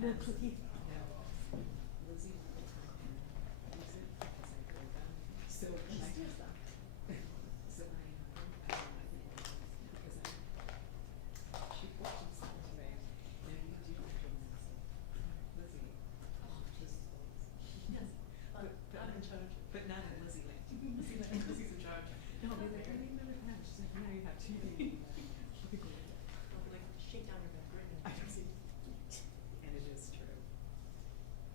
No, please. Lizzie won't come and use it because I told them. So when I do stuff. So I think because she fortuned something today. Now you do have to Lizzie. Oh, just yes. But I'm in charge. But not in Lizzie land. Lizzie's in charge. No, I'll be like, I didn't know that. She's like, now you have two. I'll like shake down her back right now. And it is true.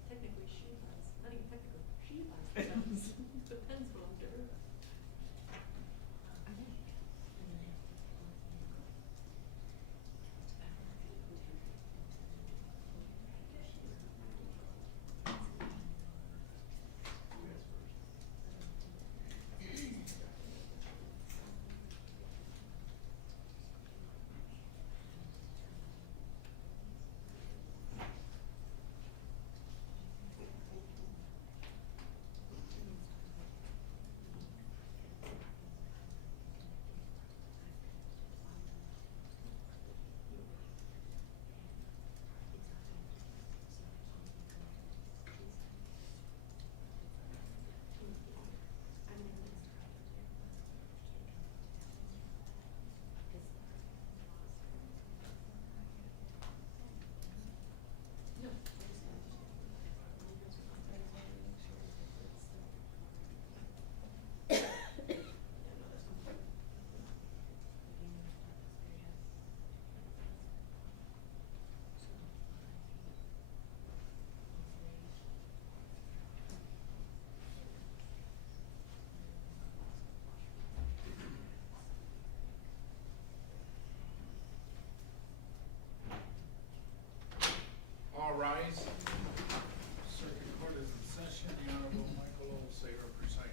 Technically, she buys. Not even technically, she buys the pens. The pens belong to her. I know. All rise. Circuit Court is in session. The Honorable Michael Sayer presiding.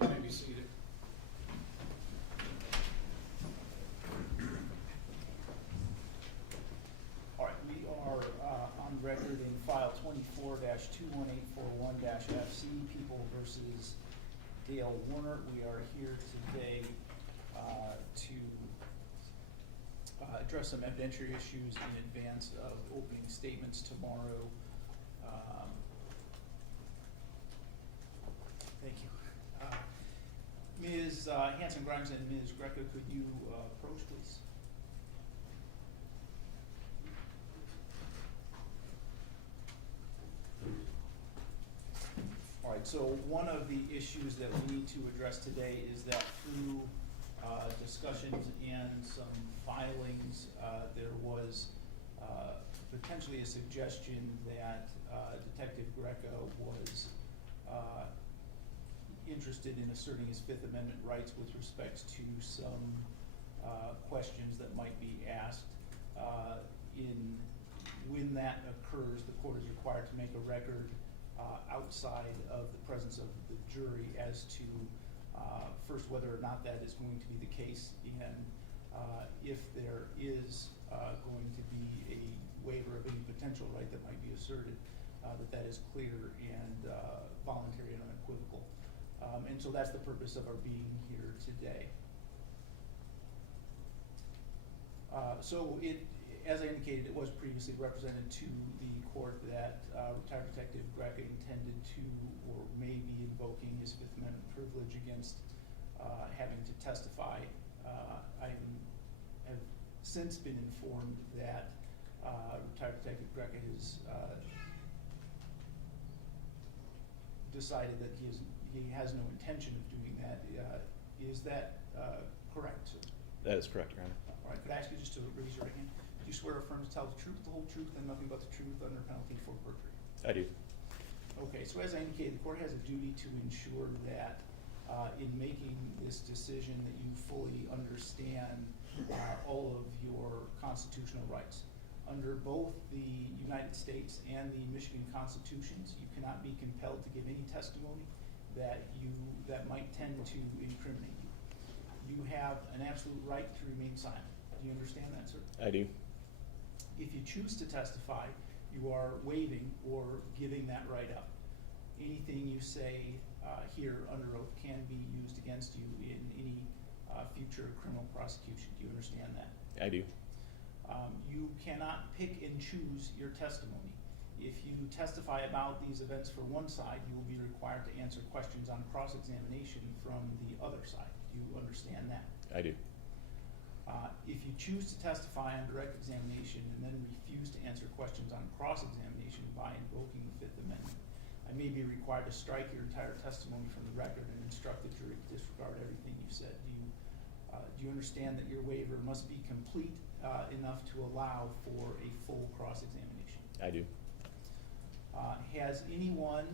You may be seated. All right, we are on record in file 24-21841-FC, People versus Dale Warner. We are here today to address some evidentiary issues in advance of opening statements tomorrow. Thank you. Ms. Hanson-Grimes and Ms. Greco, could you approach, please? All right, so one of the issues that we need to address today is that through discussions and some filings, there was potentially a suggestion that Detective Greco was interested in asserting his Fifth Amendment rights with respect to some questions that might be asked. When that occurs, the court is required to make a record outside of the presence of the jury as to first whether or not that is going to be the case, and if there is going to be a waiver of any potential right that might be asserted, that is clear and voluntary and unequivocal. And so that's the purpose of our being here today. So as I indicated, it was previously represented to the court that retired Detective Greco intended to or may be invoking his Fifth Amendment privilege against having to testify. I have since been informed that retired Detective Greco has decided that he has no intention of doing that. Is that correct, sir? That is correct, Your Honor. All right, could I ask you just to raise your right hand? Do you swear or affirm to tell the truth, the whole truth, and nothing but the truth under penalty for perjury? I do. Okay, so as I indicated, the court has a duty to ensure that in making this decision that you fully understand all of your constitutional rights. Under both the United States and the Michigan constitutions, you cannot be compelled to give any testimony that might tend to incriminate you. You have an absolute right to remain silent. Do you understand that, sir? I do. If you choose to testify, you are waiving or giving that right up. Anything you say here under oath can be used against you in any future criminal prosecution. Do you understand that? I do. You cannot pick and choose your testimony. If you testify about these events for one side, you will be required to answer questions on cross-examination from the other side. Do you understand that? I do. If you choose to testify on direct examination and then refuse to answer questions on cross-examination by invoking the Fifth Amendment, I may be required to strike your entire testimony from the record and instruct the jury to disregard everything you said. Do you understand that your waiver must be complete enough to allow for a full cross-examination? I do. Has anyone,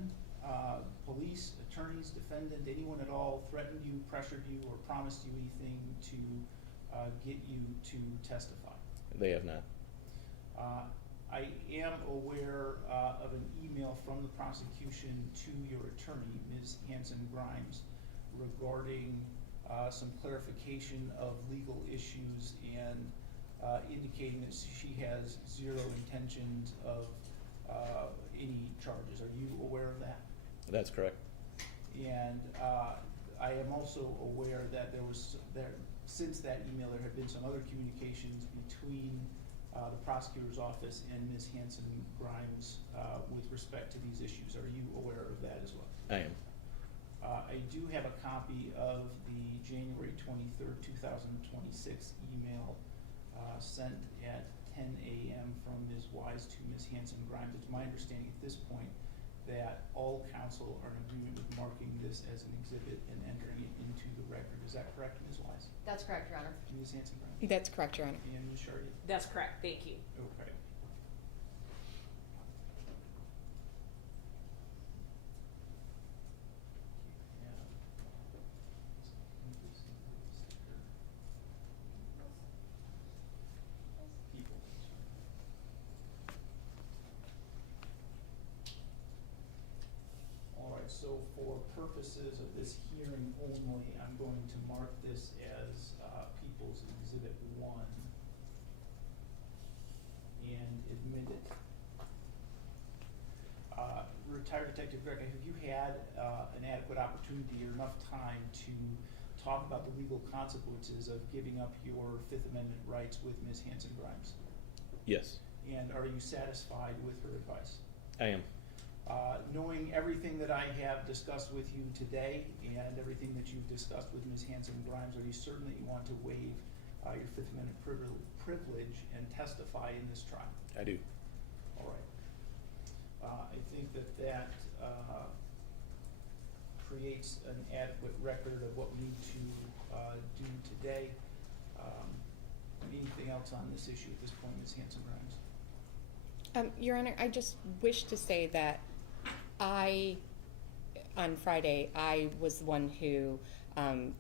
police, attorneys, defendant, anyone at all threatened you, pressured you, or promised you anything to get you to testify? They have not. I am aware of an email from the prosecution to your attorney, Ms. Hanson-Grimes, regarding some clarification of legal issues and indicating that she has zero intentions of any charges. Are you aware of that? That's correct. And I am also aware that since that email, there have been some other communications between the prosecutor's office and Ms. Hanson-Grimes with respect to these issues. Are you aware of that as well? I am. I do have a copy of the January 23rd, 2026 email sent at 10 a.m. from Ms. Wise to Ms. Hanson-Grimes. It's my understanding at this point that all counsel are in agreement with marking this as an exhibit and entering it into the record. Is that correct, Ms. Wise? That's correct, Your Honor. Ms. Hanson-Grimes? That's correct, Your Honor. And Ms. Shardy? That's correct, thank you. Okay. So for purposes of this hearing only, I'm going to mark this as People's Exhibit 1 and admit it. Retired Detective Greco, have you had an adequate opportunity or enough time to talk about the legal consequences of giving up your Fifth Amendment rights with Ms. Hanson-Grimes? Yes. And are you satisfied with her advice? I am. Knowing everything that I have discussed with you today and everything that you've discussed with Ms. Hanson-Grimes, are you certain that you want to waive your Fifth Amendment privilege and testify in this trial? I do. All right. I think that creates an adequate record of what we need to do today. Anything else on this issue at this point, Ms. Hanson-Grimes? Your Honor, I just wish to say that on Friday, I was the one who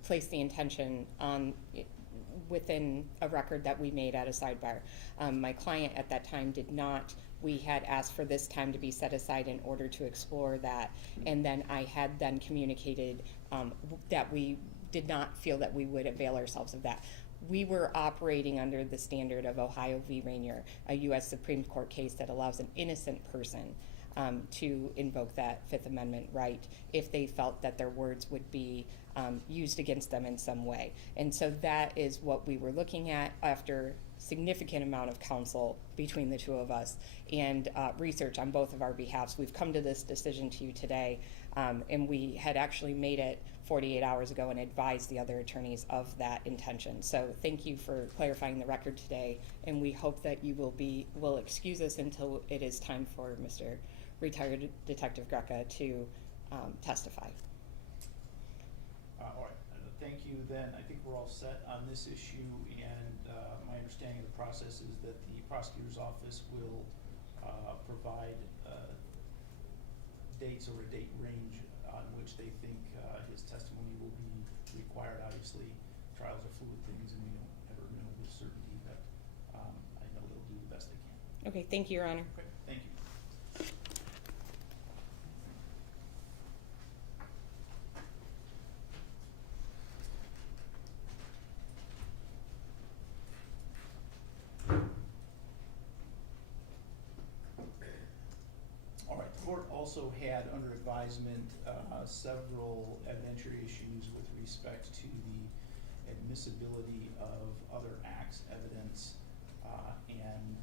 placed the intention on within a record that we made at a sidebar. My client at that time did not. We had asked for this time to be set aside in order to explore that, and then I had then communicated that we did not feel that we would avail ourselves of that. We were operating under the standard of Ohio v. Rainier, a U.S. Supreme Court case that allows an innocent person to invoke that Fifth Amendment right if they felt that their words would be used against them in some way. And so that is what we were looking at after significant amount of counsel between the two of us and research on both of our behalves. We've come to this decision to you today, and we had actually made it 48 hours ago and advised the other attorneys of that intention. So thank you for clarifying the record today, and we hope that you will excuse us until it is time for Mr. Retired Detective Greco to testify. All right, thank you then. I think we're all set on this issue, and my understanding of the process is that the prosecutor's office will provide dates or a date range on which they think his testimony will be required. Obviously, trials are fluid things and we don't ever know with certainty, but I know they'll do the best they can. Okay, thank you, Your Honor. Okay, thank you. All right, the court also had under advisement several evidentiary issues with respect to the admissibility of other acts, evidence, and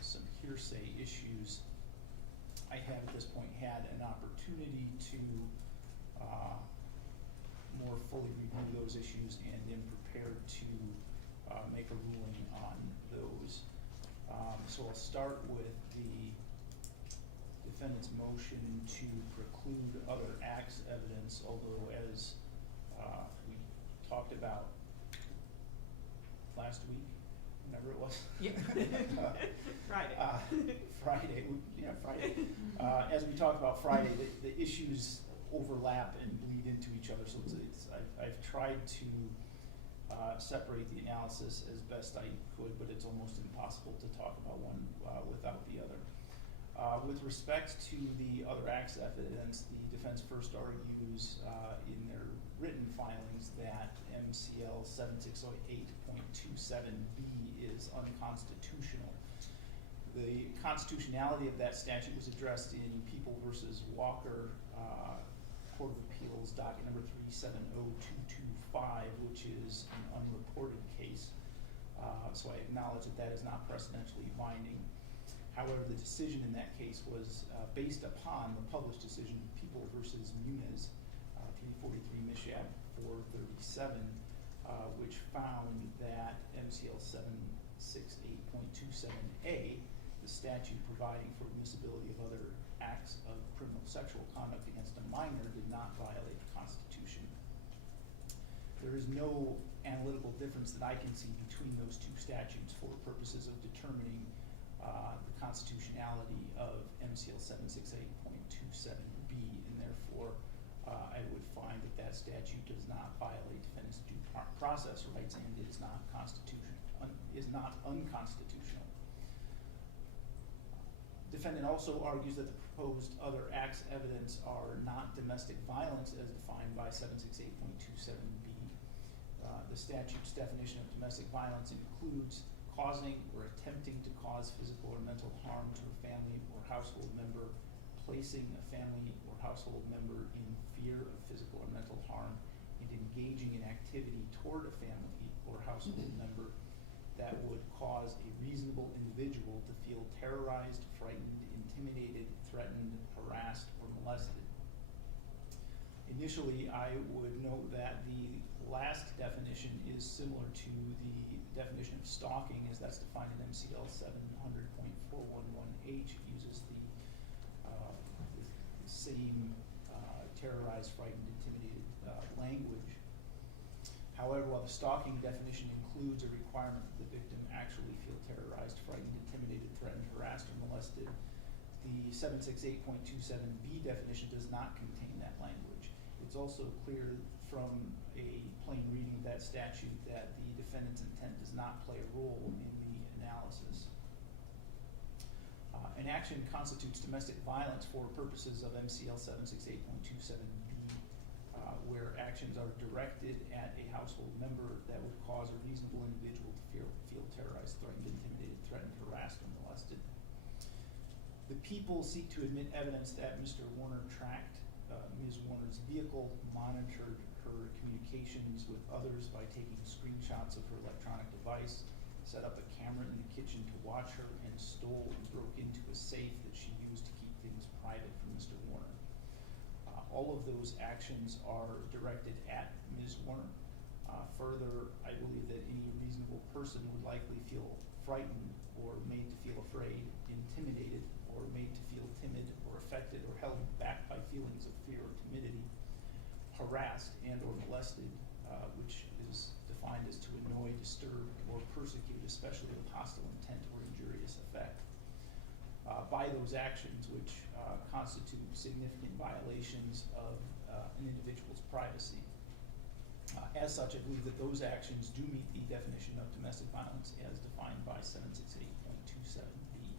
some hearsay issues. I have at this point had an opportunity to more fully review those issues and am prepared to make a ruling on those. So I'll start with the defendant's motion to preclude other acts evidence, although as we talked about last week, whenever it was. Yeah. Friday. Friday. As we talked about Friday, the issues overlap and bleed into each other, so I've tried to separate the analysis as best I could, but it's almost impossible to talk about one without the other. With respect to the other acts evidence, the defense first argues in their written filings that MCL 7608.27B is unconstitutional. The constitutionality of that statute was addressed in People versus Walker, Court of Appeals, docket number 370225, which is an unreported case. So I acknowledge that that is not precedentially binding. However, the decision in that case was based upon the published decision, People versus Muniz, 343 Mishab 437, which found that MCL 768.27A, the statute providing for admissibility of other acts of criminal sexual conduct against a minor, did not violate the Constitution. There is no analytical difference that I can see between those two statutes for purposes of determining the constitutionality of MCL 768.27B, and therefore I would find that that statute does not violate defendant's due process rights and is not unconstitutional. Defendant also argues that the proposed other acts evidence are not domestic violence as defined by 768.27B. The statute's definition of domestic violence includes causing or attempting to cause physical or mental harm to a family or household member, placing a family or household member in fear of physical or mental harm, and engaging in activity toward a family or household member that would cause a reasonable individual to feel terrorized, frightened, intimidated, threatened, harassed, or molested. Initially, I would note that the last definition is similar to the definition of stalking, as that's defined in MCL 700.411H. It uses the same terrorized, frightened, intimidated language. However, while the stalking definition includes a requirement that the victim actually feel terrorized, frightened, intimidated, threatened, harassed, or molested, the 768.27B definition does not contain that language. It's also clear from a plain reading of that statute that the defendant's intent does not play a role in the analysis. An action constitutes domestic violence for purposes of MCL 768.27B, where actions are directed at a household member that would cause a reasonable individual to feel terrorized, threatened, intimidated, threatened, harassed, or molested. The people seek to admit evidence that Mr. Warner tracked Ms. Warner's vehicle, monitored her communications with others by taking screenshots of her electronic device, set up a camera in the kitchen to watch her, and stole and broke into a safe that she used to keep things private from Mr. Warner. All of those actions are directed at Ms. Warner. Further, I believe that any reasonable person would likely feel frightened or made to feel afraid, intimidated, or made to feel timid or affected or held back by feelings of fear or timidity, harassed and or molested, which is defined as to annoy, disturb, or persecute, especially with hostile intent or injurious effect, by those actions which constitute significant violations of an individual's privacy. As such, I believe that those actions do meet the definition of domestic violence as defined by 768.27B.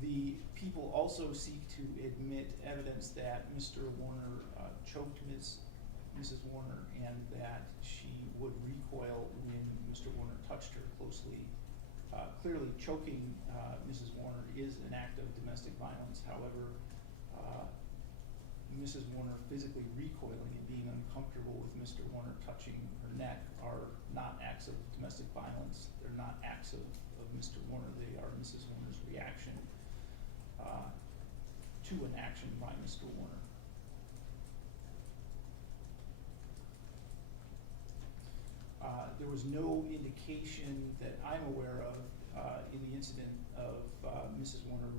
The people also seek to admit evidence that Mr. Warner choked Mrs. Warner, and that she would recoil when Mr. Warner touched her closely. Clearly, choking Mrs. Warner is an act of domestic violence. However, Mrs. Warner physically recoiling and being uncomfortable with Mr. Warner touching her neck are not acts of domestic violence. They're not acts of Mr. Warner. They are Mrs. Warner's reaction to an action by Mr. Warner. There was no indication that I'm aware of in the incident of Mrs. Warner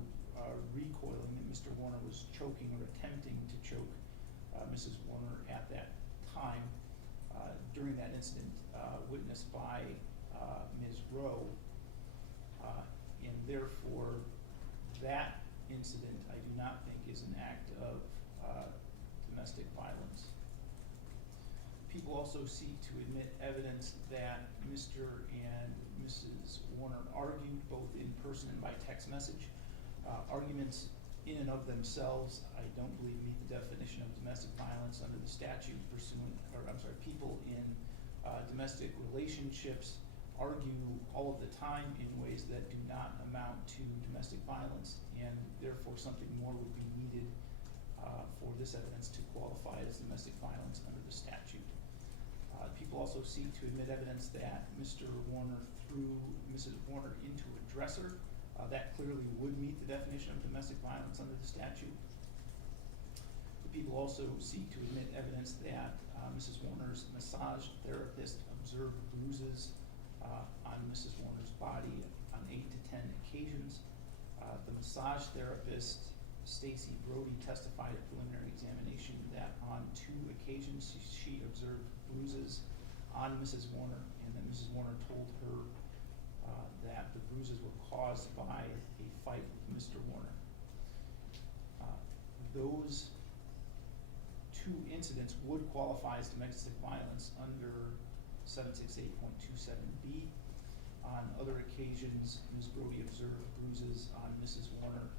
recoiling that Mr. Warner was choking or attempting to choke Mrs. Warner at that time. During that incident witnessed by Ms. Rowe, and therefore that incident I do not think is an act of domestic violence. People also seek to admit evidence that Mr. and Mrs. Warner argued both in person and by text message. Arguments in and of themselves, I don't believe meet the definition of domestic violence under the statute people in domestic relationships argue all of the time in ways that do not amount to domestic violence, and therefore something more would be needed for this evidence to qualify as domestic violence under the statute. People also seek to admit evidence that Mr. Warner threw Mrs. Warner into a dresser. That clearly would meet the definition of domestic violence under the statute. The people also seek to admit evidence that Mrs. Warner's massage therapist observed bruises on Mrs. Warner's body on 8 to 10 occasions. The massage therapist, Stacy Brody, testified at preliminary examination that on 2 occasions she observed bruises on Mrs. Warner, and that Mrs. Warner told her that the bruises were caused by a fight with Mr. Warner. Those 2 incidents would qualify as domestic violence under 768.27b. On other occasions, Ms. Brody observed bruises on Mrs. Warner.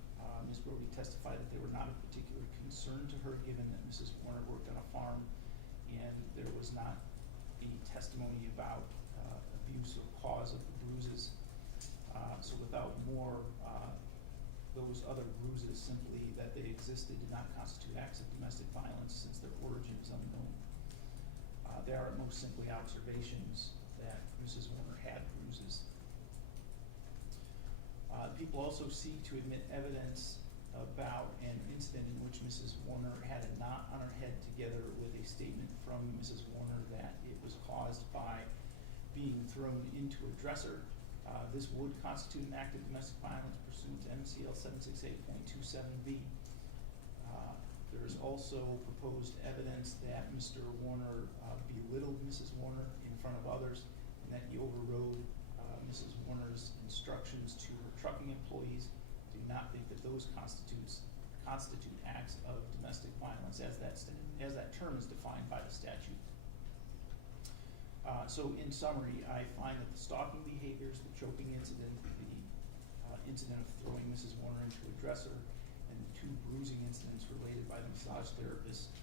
Ms. Brody testified that they were not of particular concern to her, given that Mrs. Warner worked on a farm and there was not any testimony about abuse or cause of the bruises. So without more, those other bruises, simply that they existed, did not constitute acts of domestic violence since their origin is unknown. They are most simply observations that Mrs. Warner had bruises. People also seek to admit evidence about an incident in which Mrs. Warner had a knot on her head, together with a statement from Mrs. Warner that it was caused by being thrown into a dresser. This would constitute an act of domestic violence pursuant to MCL 768.27b. There is also proposed evidence that Mr. Warner belittled Mrs. Warner in front of others, and that he overrode Mrs. Warner's instructions to her trucking employees. Do not think that those constitute acts of domestic violence as that term is defined by the statute. So in summary, I find that the stalking behaviors, the choking incident, the incident of throwing Mrs. Warner into a dresser, and the 2 bruising incidents related by the massage therapist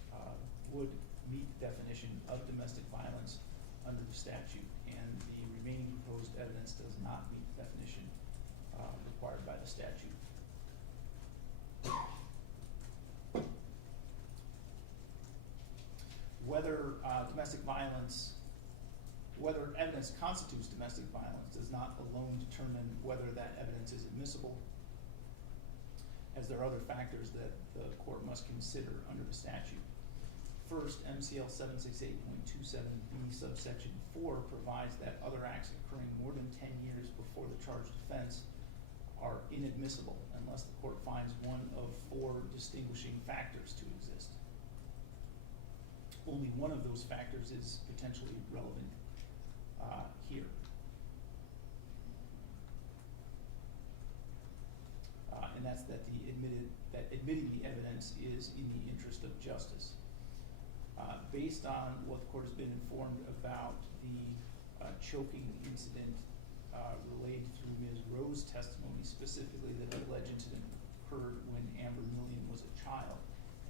would meet the definition of domestic violence under the statute, and the remaining proposed evidence does not meet the definition required by the statute. Whether whether evidence constitutes domestic violence does not alone determine whether that evidence is admissible, as there are other factors that the court must consider under the statute. First, MCL 768.27b subsection 4 provides that other acts occurring more than 10 years before the charged offense are inadmissible unless the court finds one of 4 distinguishing factors to exist. Only one of those factors is potentially relevant here. And that's that admitting the evidence is in the interest of justice. Based on what the court has been informed about the choking incident relayed through Ms. Rowe's testimony, specifically that the alleged incident occurred when Amber Million was a child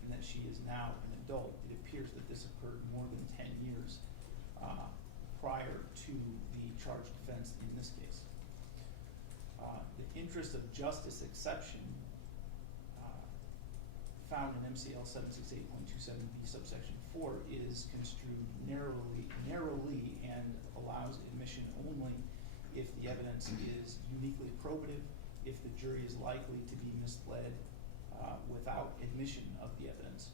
and that she is now an adult, it appears that this occurred more than 10 years prior to the charged offense in this case. The interest of justice exception found in MCL 768.27B subsection 4 is construed narrowly and allows admission only if the evidence is uniquely probative, if the jury is likely to be misled without admission of the evidence.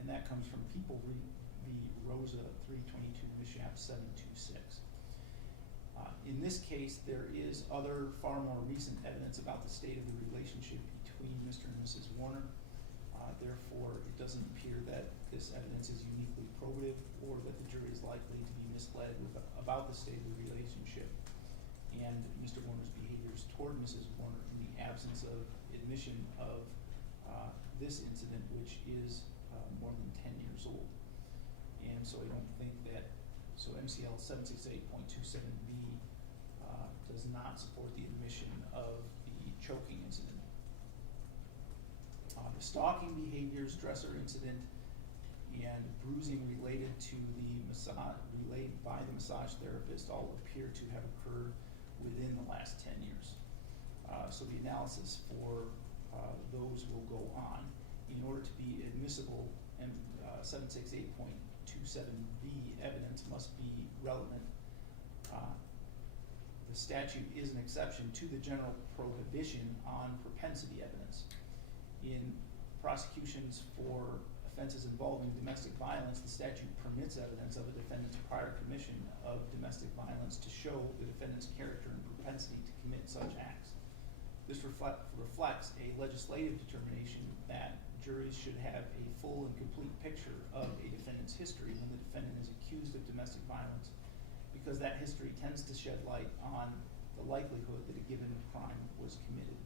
And that comes from People v. Rosa 322 Mishap 726. In this case, there is other far more recent evidence about the state of the relationship between Mr. and Mrs. Warner. Therefore, it doesn't appear that this evidence is uniquely probative or that the jury is likely to be misled about the state of the relationship and Mr. Warner's behaviors toward Mrs. Warner in the absence of admission of this incident, which is more than 10 years old. And so I don't think that, so MCL 768.27B does not support the admission of the choking incident. The stalking behaviors, dresser incident, and bruising related to the relayed by the massage therapist all appear to have occurred within the last 10 years. So the analysis for those will go on. In order to be admissible, 768.27B evidence must be relevant. The statute is an exception to the general prohibition on propensity evidence. In prosecutions for offenses involving domestic violence, the statute permits evidence of a defendant's prior commission of domestic violence to show the defendant's character and propensity to commit such acts. This reflects a legislative determination that juries should have a full and complete picture of a defendant's history when the defendant is accused of domestic violence, because that history tends to shed light on the likelihood that a given crime was committed.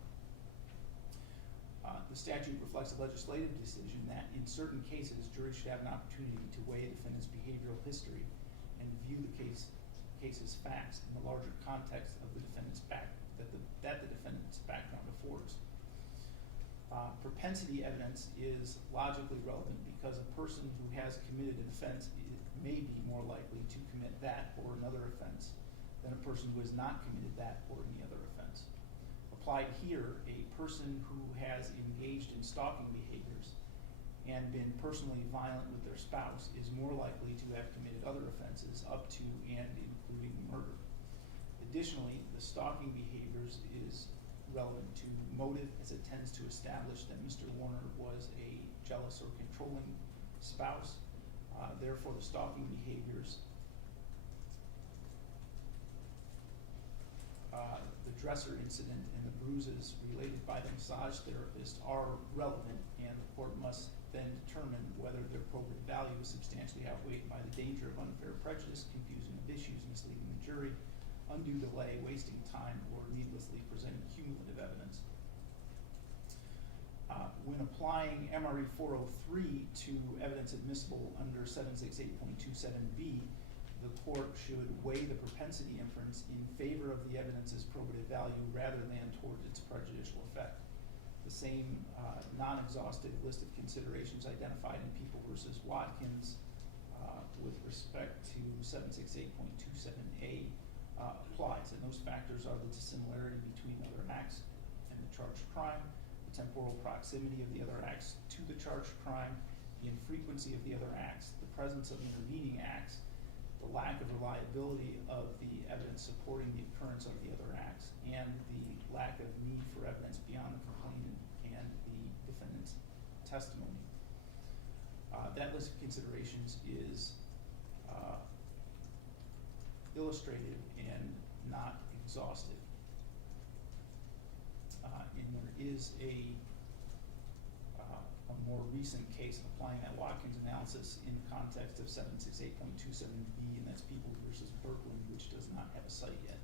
The statute reflects a legislative decision that in certain cases, juries should have an opportunity to weigh a defendant's behavioral history and view the case's facts in the larger context of the defendant's that the defendant's background affords. Propensity evidence is logically relevant because a person who has committed an offense may be more likely to commit that or another offense than a person who has not committed that or any other offense. Applied here, a person who has engaged in stalking behaviors and been personally violent with their spouse is more likely to have committed other offenses up to and including murder. Additionally, the stalking behaviors is relevant to motive, as it tends to establish that Mr. Warner was a jealous or controlling spouse. Therefore, the stalking behaviors, the dresser incident, and the bruises related by the massage therapist are relevant, and the court must then determine whether their probative value is substantially outweighed by the danger of unfair prejudice, confusion of issues, misleading the jury, undue delay, wasting time, or needlessly presenting cumulative evidence. When applying MRE 403 to evidence admissible under 768.27B, the court should weigh the propensity inference in favor of the evidence's probative value rather than toward its prejudicial effect. The same non-exhaustive list of considerations identified in People v. Watkins with respect to 768.27A applies, and those factors are the dissimilarity between other acts and the charged crime, the temporal proximity of the other acts to the charged crime, the infrequency of the other acts, the presence of intervening acts, the lack of reliability of the evidence supporting the occurrence of the other acts, and the lack of need for evidence beyond the complainant and the defendant's testimony. That list of considerations is illustrative and not exhaustive. And there is a more recent case in applying that Watkins analysis in the context of 768.27B, and that's People v. Berkland, which does not have a site yet.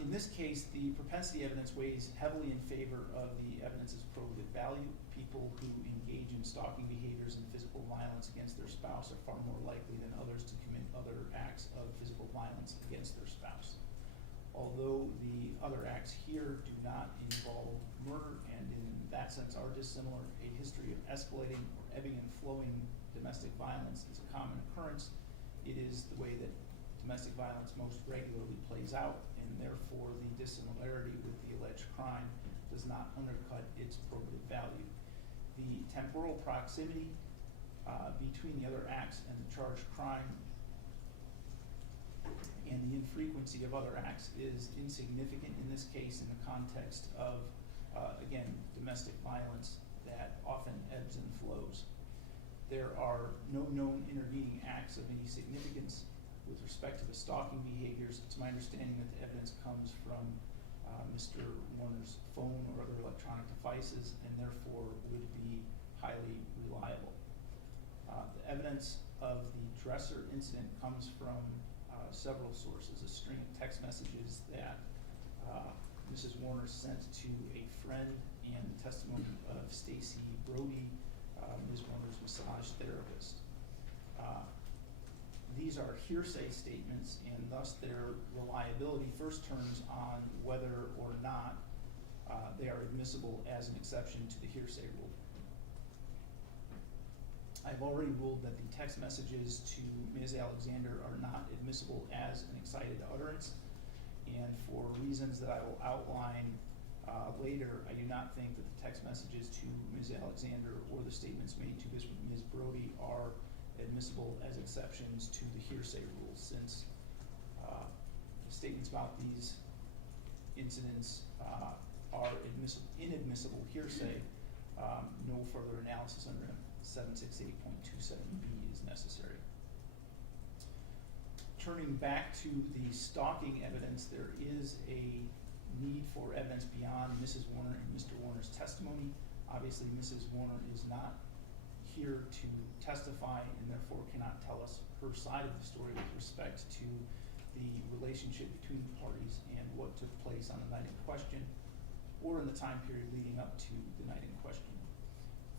In this case, the propensity evidence weighs heavily in favor of the evidence's probative value. People who engage in stalking behaviors and physical violence against their spouse are far more likely than others to commit other acts of physical violence against their spouse. Although the other acts here do not involve murder and in that sense are dissimilar, a history of escalating or ebbing and flowing domestic violence is a common occurrence. It is the way that domestic violence most regularly plays out, and therefore the dissimilarity with the alleged crime does not undercut its probative value. The temporal proximity between the other acts and the charged crime and the infrequency of other acts is insignificant in this case in the context of, again, domestic violence that often ebbs and flows. There are no known intervening acts of any significance with respect to the stalking behaviors. It's my understanding that the evidence comes from Mr. Warner's phone or other electronic devices and therefore would be highly reliable. The evidence of the dresser incident comes from several sources, a string of text messages that Mrs. Warner sent to a friend and the testimony of Stacy Brody, Ms. Warner's massage therapist. These are hearsay statements, and thus their reliability first turns on whether or not they are admissible as an exception to the hearsay rule. I've already ruled that the text messages to Ms. Alexander are not admissible as an excited utterance, and for reasons that I will outline later, I do not think that the text messages to Ms. Alexander or the statements made to Ms. Brody are admissible as exceptions to the hearsay rule, since the statements about these incidents are inadmissible hearsay. No further analysis under 768.27b is necessary. Turning back to the stalking evidence, there is a need for evidence beyond Mrs. Warner and Mr. Warner's testimony. Obviously, Mrs. Warner is not here to testify and therefore cannot tell us her side of the story with respect to the relationship between the parties and what took place on the night in question or in the time period leading up to the night in question.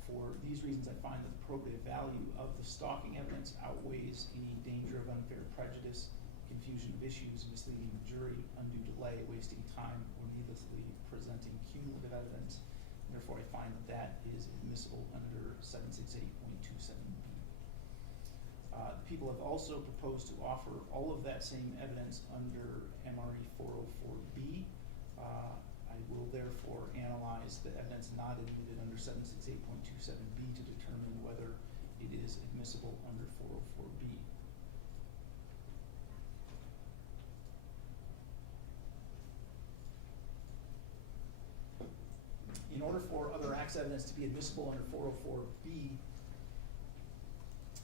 For these reasons, I find that the probative value of the stalking evidence outweighs any danger of unfair prejudice, confusion of issues, misleading the jury, undue delay, wasting time, or needlessly presenting cumulative evidence. Therefore, I find that that is admissible under 768.27b. The people have also proposed to offer all of that same evidence under MRE 404b. I will therefore analyze the evidence not admitted under 768.27b to determine whether it is admissible under 404b. In order for other acts evidence to be admissible under 404b,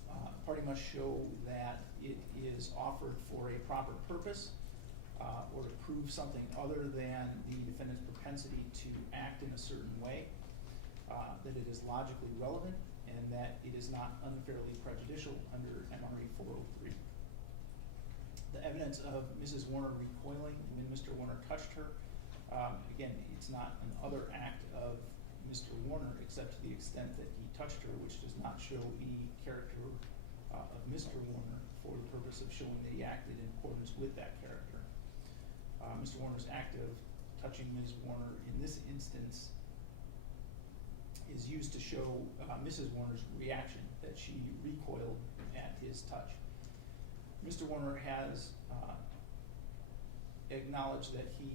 the party must show that it is offered for a proper purpose or to prove something other than the defendant's propensity to act in a certain way, that it is logically relevant, and that it is not unfairly prejudicial under MRE 403. The evidence of Mrs. Warner recoiling when Mr. Warner touched her, again, it's not an other act of Mr. Warner except to the extent that he touched her, which does not show any character of Mr. Warner for the purpose of showing that he acted in accordance with that character. Mr. Warner's act of touching Ms. Warner in this instance is used to show Mrs. Warner's reaction, that she recoiled at his touch. Mr. Warner has acknowledged that he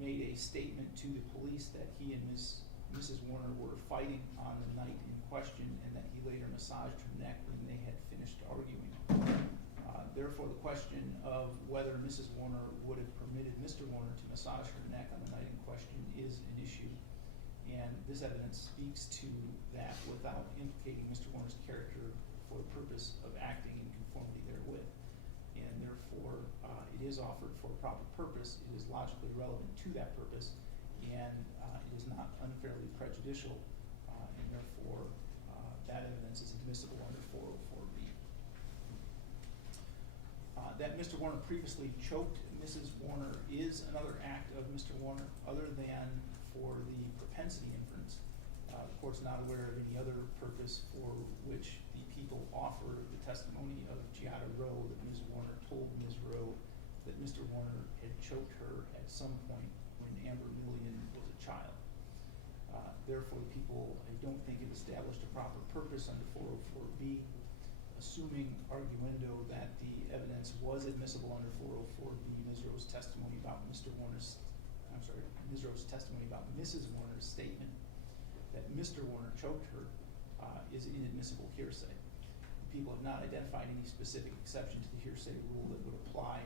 made a statement to the police that he and Mrs. Warner were fighting on the night in question, and that he later massaged her neck when they had finished arguing. Therefore, the question of whether Mrs. Warner would have permitted Mr. Warner to massage her neck on the night in question is an issue, and this evidence speaks to that without implicating Mr. Warner's character for the purpose of acting in conformity therewith. And therefore, it is offered for a proper purpose, it is logically relevant to that purpose, and it is not unfairly prejudicial, and therefore that evidence is admissible under 404b. That Mr. Warner previously choked Mrs. Warner is another act of Mr. Warner other than for the propensity inference. The court's not aware of any other purpose for which the people offer the testimony of Giada Rowe that Ms. Warner told Ms. Rowe that Mr. Warner had choked her at some point when Amber Million was a child. Therefore, the people, I don't think, have established a proper purpose under 404b. Assuming arguendo that the evidence was admissible under 404b, Ms. Rowe's testimony about Mr. Warner's, Ms. Rose's testimony about Mrs. Warner's statement that Mr. Warner choked her is inadmissible hearsay. People have not identified any specific exception to the hearsay rule that would apply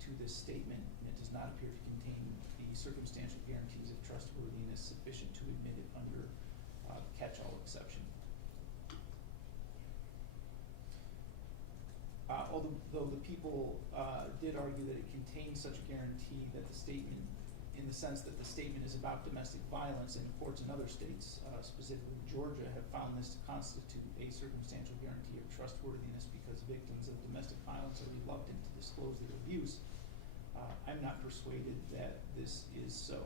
to this statement, and it does not appear to contain the circumstantial guarantees of trustworthiness sufficient to admit it under the catch-all exception. Although the people did argue that it contains such a guarantee that the statement, in the sense that the statement is about domestic violence, and courts in other states, specifically Georgia, have found this to constitute a circumstantial guarantee of trustworthiness because victims of domestic violence are reluctant to disclose their abuse. I'm not persuaded that this is so.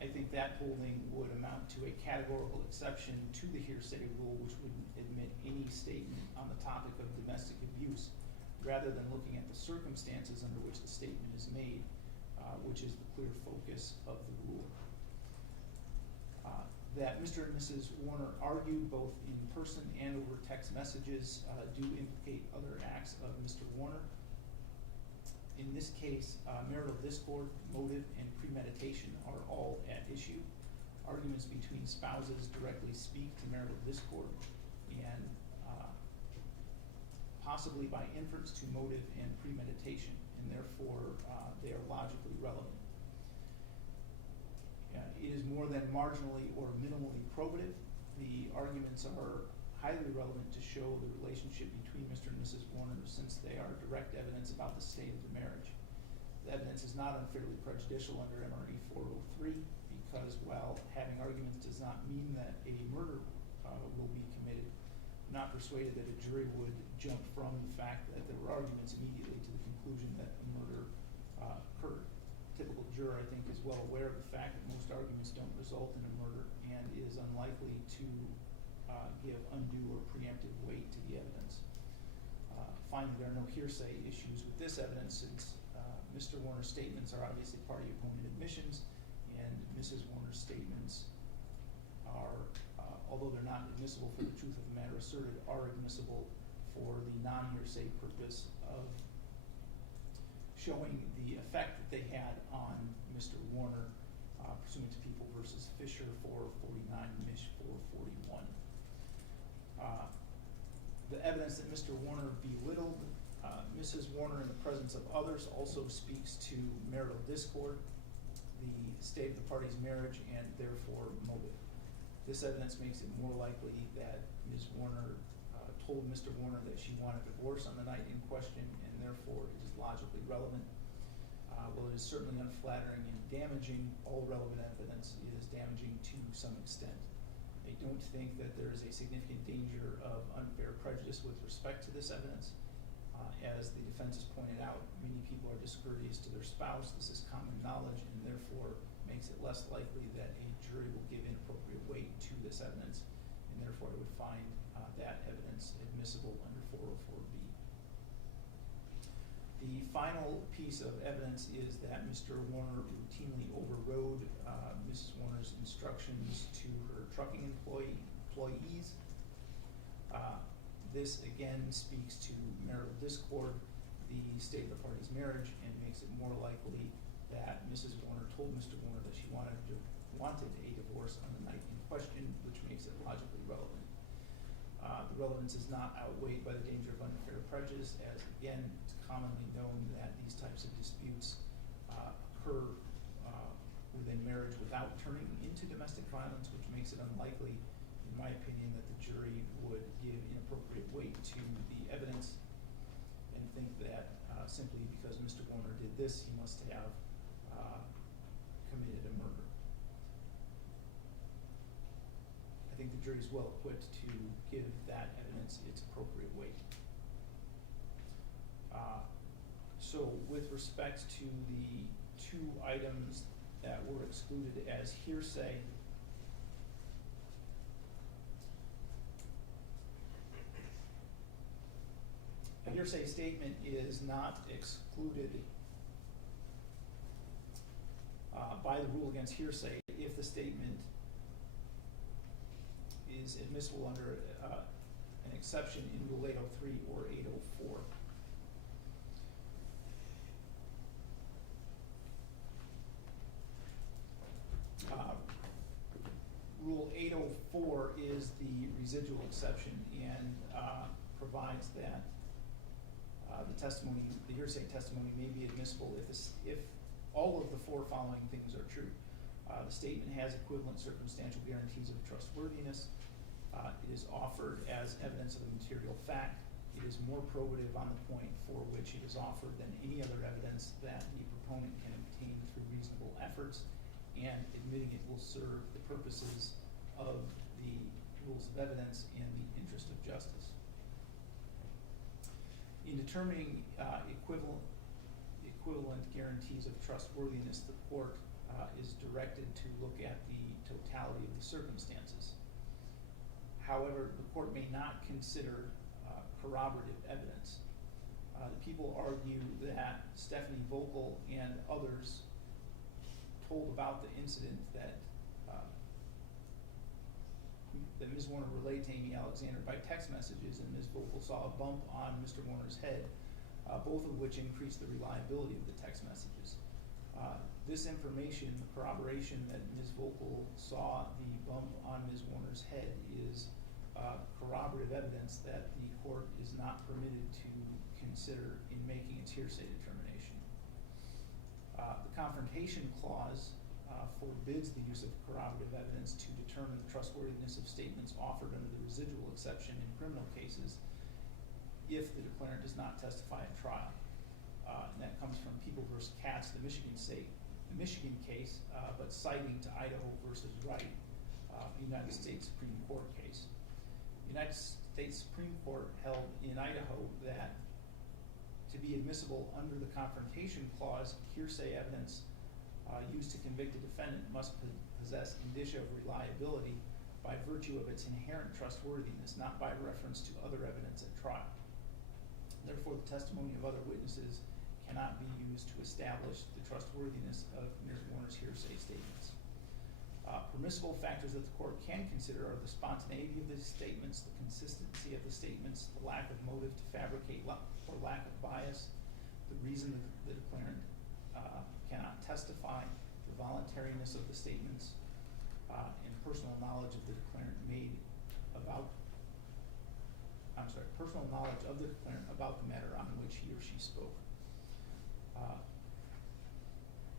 I think that holding would amount to a categorical exception to the hearsay rule, which would admit any statement on the topic of domestic abuse, rather than looking at the circumstances under which the statement is made, which is the clear focus of the rule. That Mr. and Mrs. Warner argued both in person and over text messages do implicate other acts of Mr. Warner. In this case, marital discord, motive, and premeditation are all at issue. Arguments between spouses directly speak to marital discord and possibly by inference to motive and premeditation, and therefore they are logically relevant. It is more than marginally or minimally probative. The arguments are highly relevant to show the relationship between Mr. and Mrs. Warner, since they are direct evidence about the state of the marriage. The evidence is not unfairly prejudicial under MRE 403 because while having arguments does not mean that a murder will be committed, I'm not persuaded that a jury would jump from the fact that there were arguments immediately to the conclusion that a murder occurred. A typical juror, I think, is well aware of the fact that most arguments don't result in a murder and is unlikely to give undue or preemptive weight to the evidence. Finally, there are no hearsay issues with this evidence since Mr. Warner's statements are obviously party opponent admissions, and Mrs. Warner's statements are, although they're not admissible for the truth of the matter asserted, are admissible for the non-hearsay purpose of showing the effect that they had on Mr. Warner, pursuant to People v. Fisher 449, Mish 441. The evidence that Mr. Warner belittled Mrs. Warner in the presence of others also speaks to marital discord, the state of the party's marriage, and therefore motive. This evidence makes it more likely that Ms. Warner told Mr. Warner that she wanted a divorce on the night in question, and therefore it is logically relevant. While it is certainly unflattering and damaging, all relevant evidence is damaging to some extent. I don't think that there is a significant danger of unfair prejudice with respect to this evidence. As the defense has pointed out, many people are discourteous to their spouse. This is common knowledge and therefore makes it less likely that a jury will give inappropriate weight to this evidence, and therefore I would find that evidence admissible under 404B. The final piece of evidence is that Mr. Warner routinely overrode Mrs. Warner's instructions to her trucking employees. This again speaks to marital discord, the state of the party's marriage, and makes it more likely that Mrs. Warner told Mr. Warner that she wanted a divorce on the night in question, which makes it logically relevant. The relevance is not outweighed by the danger of unfair prejudice, as again, it's commonly known that these types of disputes occur within marriage without turning into domestic violence, which makes it unlikely, in my opinion, that the jury would give inappropriate weight to the evidence and think that simply because Mr. Warner did this, he must have committed a murder. I think the jury is well equipped to give that evidence its appropriate weight. So with respect to the two items that were excluded as hearsay, a hearsay statement is not excluded by the rule against hearsay if the statement is admissible under an exception in Rule 803 or 804. residual exception and provides that the testimony, the hearsay testimony may be admissible if all of the four following things are true. The statement has equivalent circumstantial guarantees of trustworthiness. It is offered as evidence of a material fact. It is more probative on the point for which it is offered than any other evidence that the proponent can obtain through reasonable efforts, and admitting it will serve the purposes of the rules of evidence and the interest of justice. In determining equivalent guarantees of trustworthiness, the court is directed to look at the totality of the circumstances. However, the court may not consider corroborative evidence. The people argue that Stephanie Vogel and others told about the incident that Ms. Warner relayed to Amy Alexander by text messages, and Ms. Vogel saw a bump on Mr. Warner's head, both of which increased the reliability of the text messages. This information, the corroboration that Ms. Vogel saw the bump on Ms. Warner's head, is corroborative evidence that the court is not permitted to consider in making its hearsay determination. The confrontation clause forbids the use of corroborative evidence to determine the trustworthiness of statements offered under the residual exception in criminal cases if the declarant does not testify at trial. And that comes from People v. Katz, the Michigan case, but citing to Idaho v. Wright, the United States Supreme Court case. The United States Supreme Court held in Idaho that to be admissible under the confrontation clause, hearsay evidence used to convict a defendant must possess indicia of reliability by virtue of its inherent trustworthiness, not by reference to other evidence at trial. Therefore, the testimony of other witnesses cannot be used to establish the trustworthiness of Ms. Warner's hearsay statements. Permissible factors that the court can consider are the spontaneity of the statements, the consistency of the statements, the lack of motive to fabricate or lack of bias, the reason that the declarant cannot testify, the voluntariness of the statements, and personal knowledge of the declarant about the matter on which he or she spoke.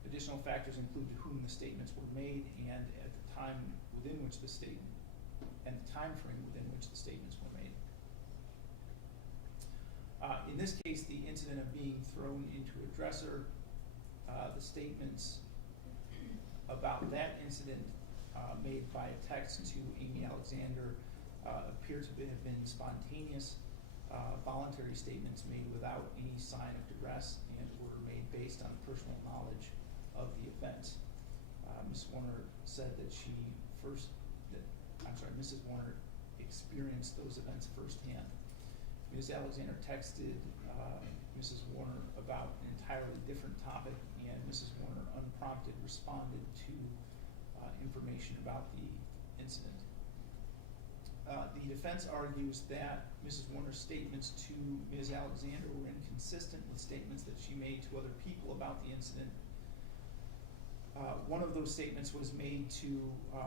Additional factors include to whom the statements were made and at the time within which the statement and the time frame within which the statements were made. In this case, the incident of being thrown into a dresser, the statements about that incident made by a text to Amy Alexander appear to have been spontaneous, voluntary statements made without any sign of duress and were made based on personal knowledge of the event. Ms. Warner said that Mrs. Warner experienced those events firsthand. Ms. Alexander texted Mrs. Warner about an entirely different topic, and Mrs. Warner unprompted responded to information about the incident. The defense argues that Mrs. Warner's statements to Ms. Alexander were inconsistent with statements that she made to other people about the incident. One of those statements was made to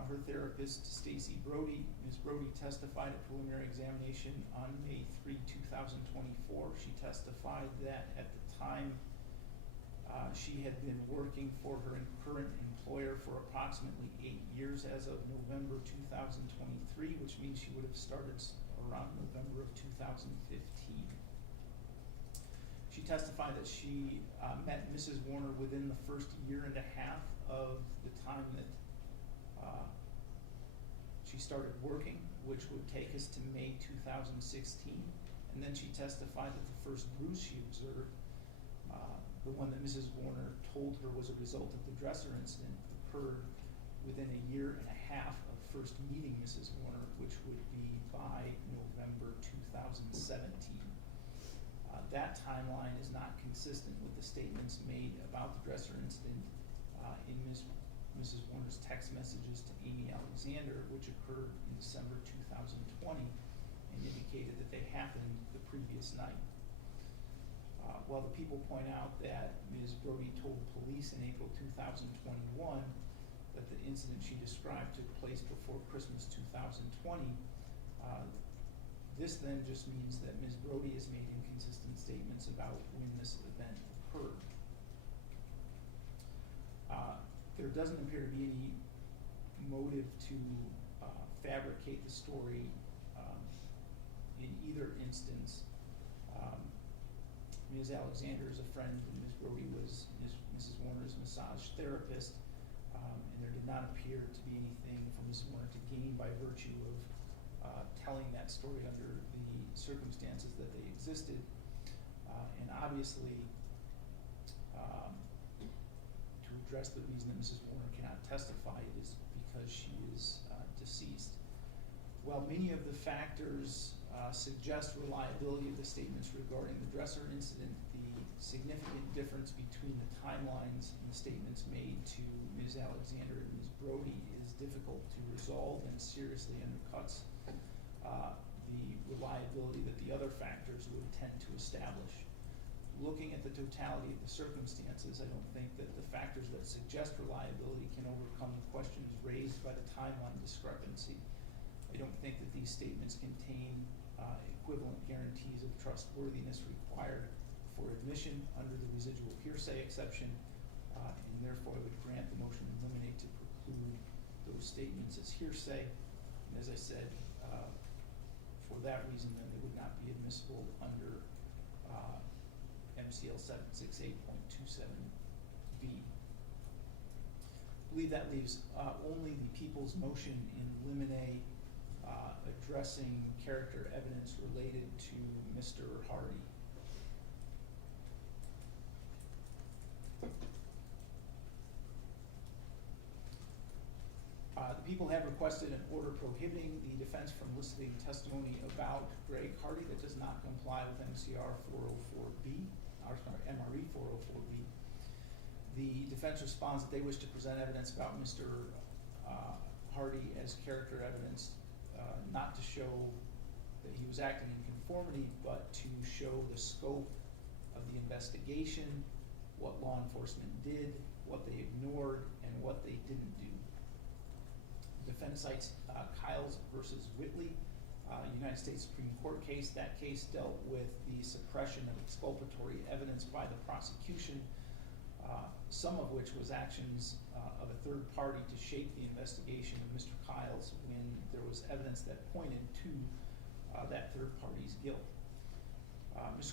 her therapist, Stacy Brody. Ms. Brody testified at preliminary examination on May 3, 2024. She testified that at the time she had been working for her current employer for approximately 8 years as of November 2023, which means she would have started around November of 2015. She testified that she met Mrs. Warner within the first year and a half of the time that she started working, which would take us to May 2016. And then she testified that the first bruise she observed, the one that Mrs. Warner told her was a result of the dresser incident, occurred within a year and a half of first meeting Mrs. Warner, which would be by November 2017. That timeline is not consistent with the statements made about the dresser incident in Mrs. Warner's text messages to Amy Alexander, which occurred in December 2020 and indicated that they happened the previous night. While the people point out that Ms. Brody told police in April 2021 that the incident she described took place before Christmas 2020, This then just means that Ms. Brody has made inconsistent statements about when this event occurred. There doesn't appear to be any motive to fabricate the story in either instance. Ms. Alexander is a friend, and Ms. Brody was Mrs. Warner's massage therapist, and there did not appear to be anything for Mrs. Warner to gain by virtue of telling that story under the circumstances that they existed. And obviously, to address the reason that Mrs. Warner cannot testify, it is because she is deceased. While many of the factors suggest reliability of the statements regarding the dresser incident, the significant difference between the timelines and the statements made to Ms. Alexander and Ms. Brody is difficult to resolve and seriously undercuts the reliability that the other factors would tend to establish. Looking at the totality of the circumstances, I don't think that the factors that suggest reliability can overcome the questions raised by the timeline discrepancy. I don't think that these statements contain equivalent guarantees of trustworthiness required for admission under the residual hearsay exception, and therefore I would grant the motion to eliminate to preclude those statements as hearsay. And as I said, for that reason, then they would not be admissible under MCL 768.27B. I believe that leaves only the people's motion in limine addressing character evidence related to Mr. Hardy. The people have requested an order prohibiting the defense from eliciting testimony about Greg Hardy that does not comply with MCR 404B, or sorry, MRE 404B. The defense responds that they wish to present evidence about Mr. Hardy as character evidence, not to show that he was acting in conformity, but to show the scope of the investigation, what law enforcement did, what they ignored, and what they didn't do. The defense cites Kyles versus Whitley, United States Supreme Court case. That case dealt with the suppression of exculpatory evidence by the prosecution, some of which was actions of a third party to shape the investigation of Mr. Kyles when there was evidence that pointed to that third party's guilt.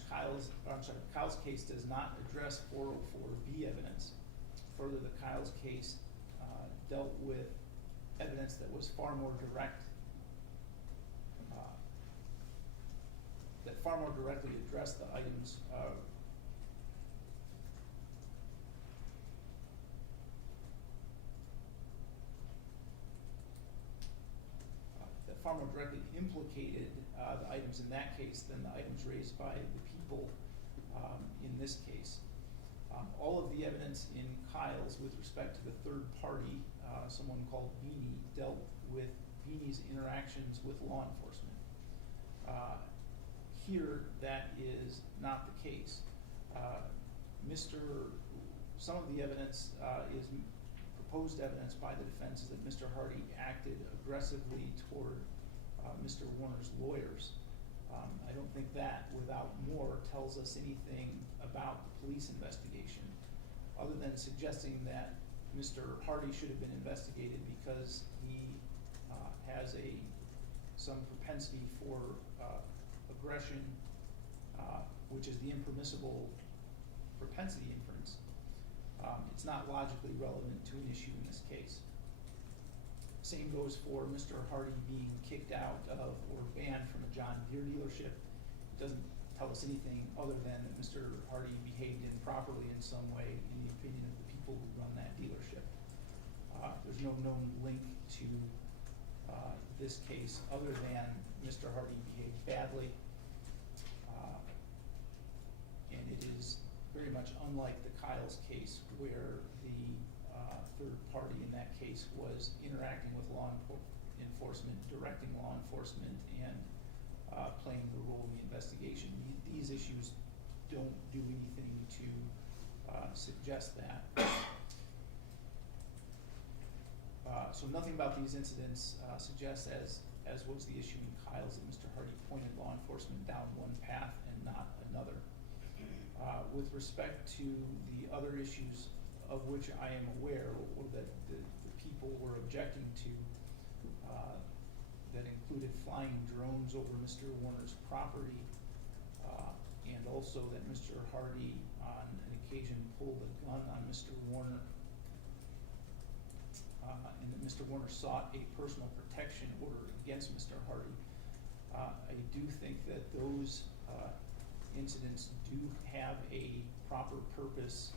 Kyle's case does not address 404B evidence. Further, the Kyle's case dealt with evidence that was far more direct, that far more directly addressed the items that far more directly implicated the items in that case than the items raised by the people in this case. All of the evidence in Kyle's with respect to the third party, someone called Beanie, dealt with Beanie's interactions with law enforcement. Here, that is not the case. Some of the evidence is proposed evidence by the defense is that Mr. Hardy acted aggressively toward Mr. Warner's lawyers. I don't think that, without more, tells us anything about the police investigation, other than suggesting that Mr. Hardy should have been investigated because he has some propensity for aggression, which is the impermissible propensity inference. It's not logically relevant to an issue in this case. Same goes for Mr. Hardy being kicked out of or banned from a John Deere dealership. It doesn't tell us anything other than that Mr. Hardy behaved improperly in some way in the opinion of the people who run that dealership. There's no known link to this case other than Mr. Hardy behaved badly, and it is very much unlike the Kyle's case where the third party in that case was interacting with law enforcement, directing law enforcement, and playing the role in the investigation. These issues don't do anything to suggest that. So nothing about these incidents suggests, as was the issue in Kyle's, that Mr. Hardy pointed law enforcement down one path and not another. With respect to the other issues of which I am aware, or that the people were objecting to, that included flying drones over Mr. Warner's property, and also that Mr. Hardy on an occasion pulled a gun on Mr. Warner, and that Mr. Warner sought a personal protection order against Mr. Hardy. I do think that those incidents do have a proper purpose,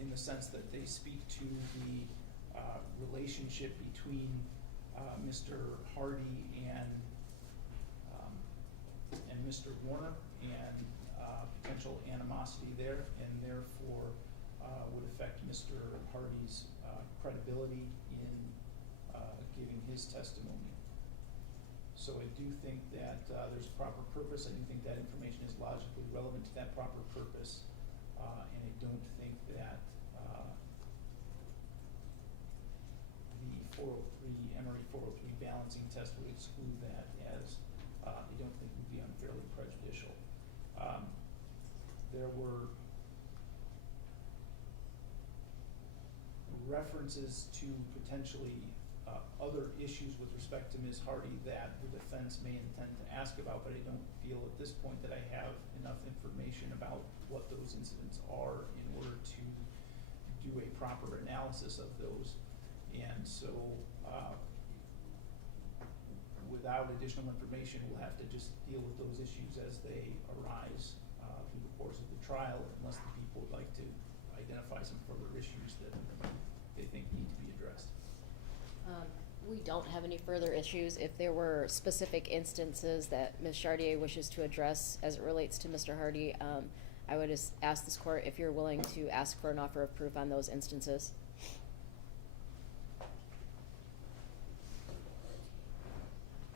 in the sense that they speak to the relationship between Mr. Hardy and Mr. Warner, and potential animosity there, and therefore would affect Mr. Hardy's credibility in giving his testimony. So I do think that there's a proper purpose. I do think that information is logically relevant to that proper purpose, and I don't think that the 403, Emory 403 balancing test would exclude that, as I don't think would be unfairly prejudicial. There were references to potentially other issues with respect to Ms. Hardy that the defense may intend to ask about, but I don't feel at this point that I have enough information about what those incidents are in order to do a proper analysis of those. And so without additional information, we'll have to just deal with those issues as they arise through the course of the trial, unless the people would like to identify some further issues that they think need to be addressed. We don't have any further issues. If there were specific instances that Ms. Chartier wishes to address as it relates to Mr. Hardy, I would just ask this court if you're willing to ask for an offer of proof on those instances.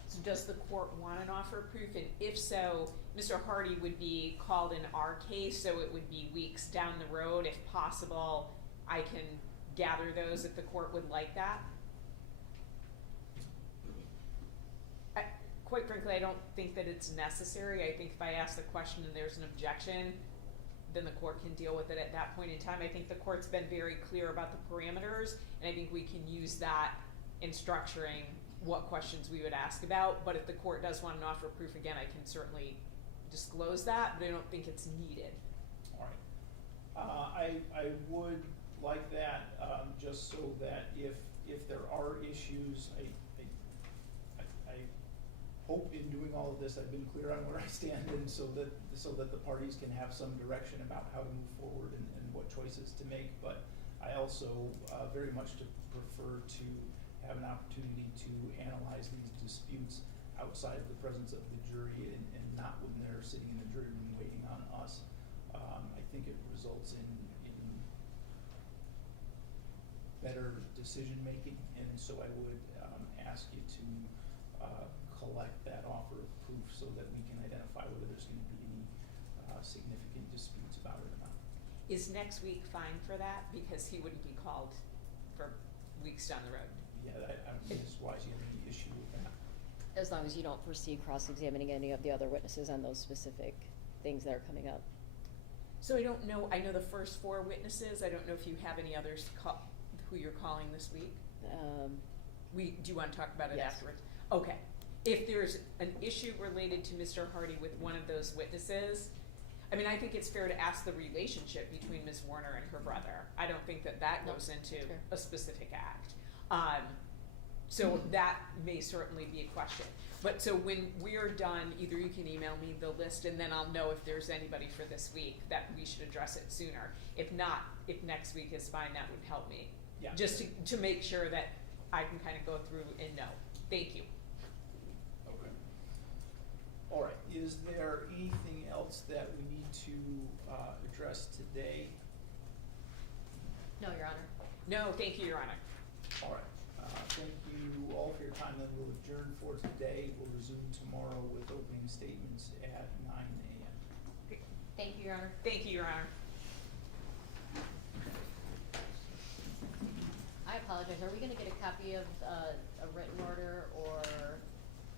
So does the court want an offer of proof? And if so, Mr. Hardy would be called in our case, so it would be weeks down the road. If possible, I can gather those if the court would like that. Quite frankly, I don't think that it's necessary. I think if I ask the question and there's an objection, then the court can deal with it at that point in time. I think the court's been very clear about the parameters, and I think we can use that in structuring what questions we would ask about. But if the court does want an offer of proof, again, I can certainly disclose that, but I don't think it's needed. All right. I would like that, just so that if there are issues, I hope in doing all of this I've been clear on where I stand, and so that the parties can have some direction about how to move forward and what choices to make. But I also very much prefer to have an opportunity to analyze these disputes outside of the presence of the jury, and not when they're sitting in the jury room waiting on us. I think it results in better decision making, and so I would ask you to collect that offer of proof so that we can identify whether there's going to be any significant disputes about it or not. Is next week fine for that? Because he wouldn't be called for weeks down the road. Yeah, I don't think it's wise you have any issue with that. As long as you don't foresee cross-examining any of the other witnesses on those specific things that are coming up. So I don't know, I know the first 4 witnesses. I don't know if you have any others who you're calling this week. Do you want to talk about it Yes. afterwards? Okay. If there's an issue related to Mr. Hardy with one of those witnesses, I mean, I think it's fair to ask the relationship between Ms. Warner and her brother. I don't think that No, goes into that's fair. a specific act. So that may certainly be a question. But so when we're done, either you can email me the list, and then I'll know if there's anybody for this week that we should address it sooner. If not, if next week is fine, that would help me. Yeah. Just to make sure that I can kind of go through and know. Thank you. Okay. All right. Is there anything else that we need to address today? No, Your Honor. No, thank you, Your Honor. All right. Thank you all for your time. Then we'll adjourn for today. We'll resume tomorrow with opening statements at 9 a.m. Thank you, Your Honor. Thank you, Your Honor. I apologize, are we gonna get a copy of, a written order or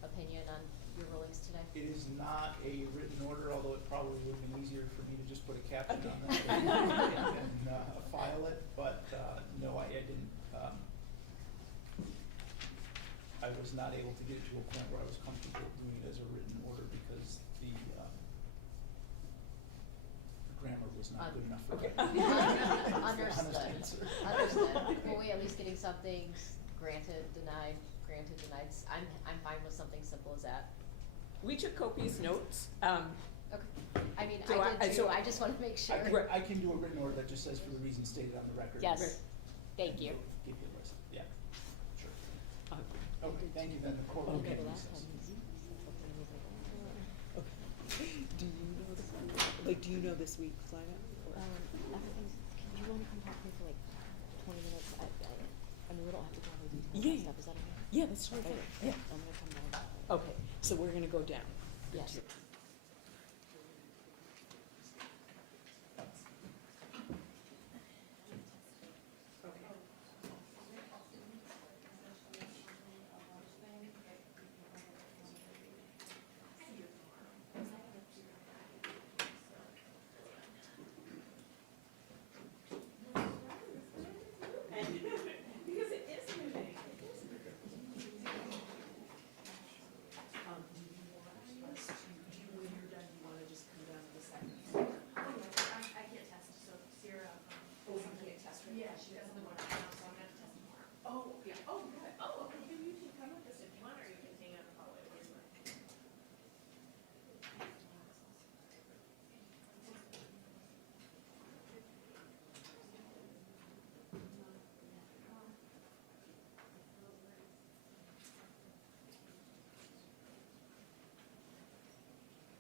opinion on your rulings today? It is not a written order, although it probably would have been easier for me to just put a caption on that and file it, but, no, I didn't, I was not able to get it to a point where I was comfortable doing it as a written order because the grammar was not good enough for Okay. that. That's the honest Understood, answer. understood. Were we at least getting something granted, denied, I'm fine with something simple as that. We took copious notes, Okay, I mean, So I did too, so I just wanna make sure. I can do a written order that just says for the reasons stated on the record. Yes, thank you. Give you a list, yeah, sure. uh, Okay, thank you, then the court will Okay. get recess. Do you know the, like, do you know this week flat out? or- Everything's, can you wanna come talk to me for like 20 minutes? I mean, we don't have to go over details Yeah, and stuff, is that okay? Yeah, that's totally fine, yeah. I'm gonna come down. Okay, so we're gonna go down. Yes. into-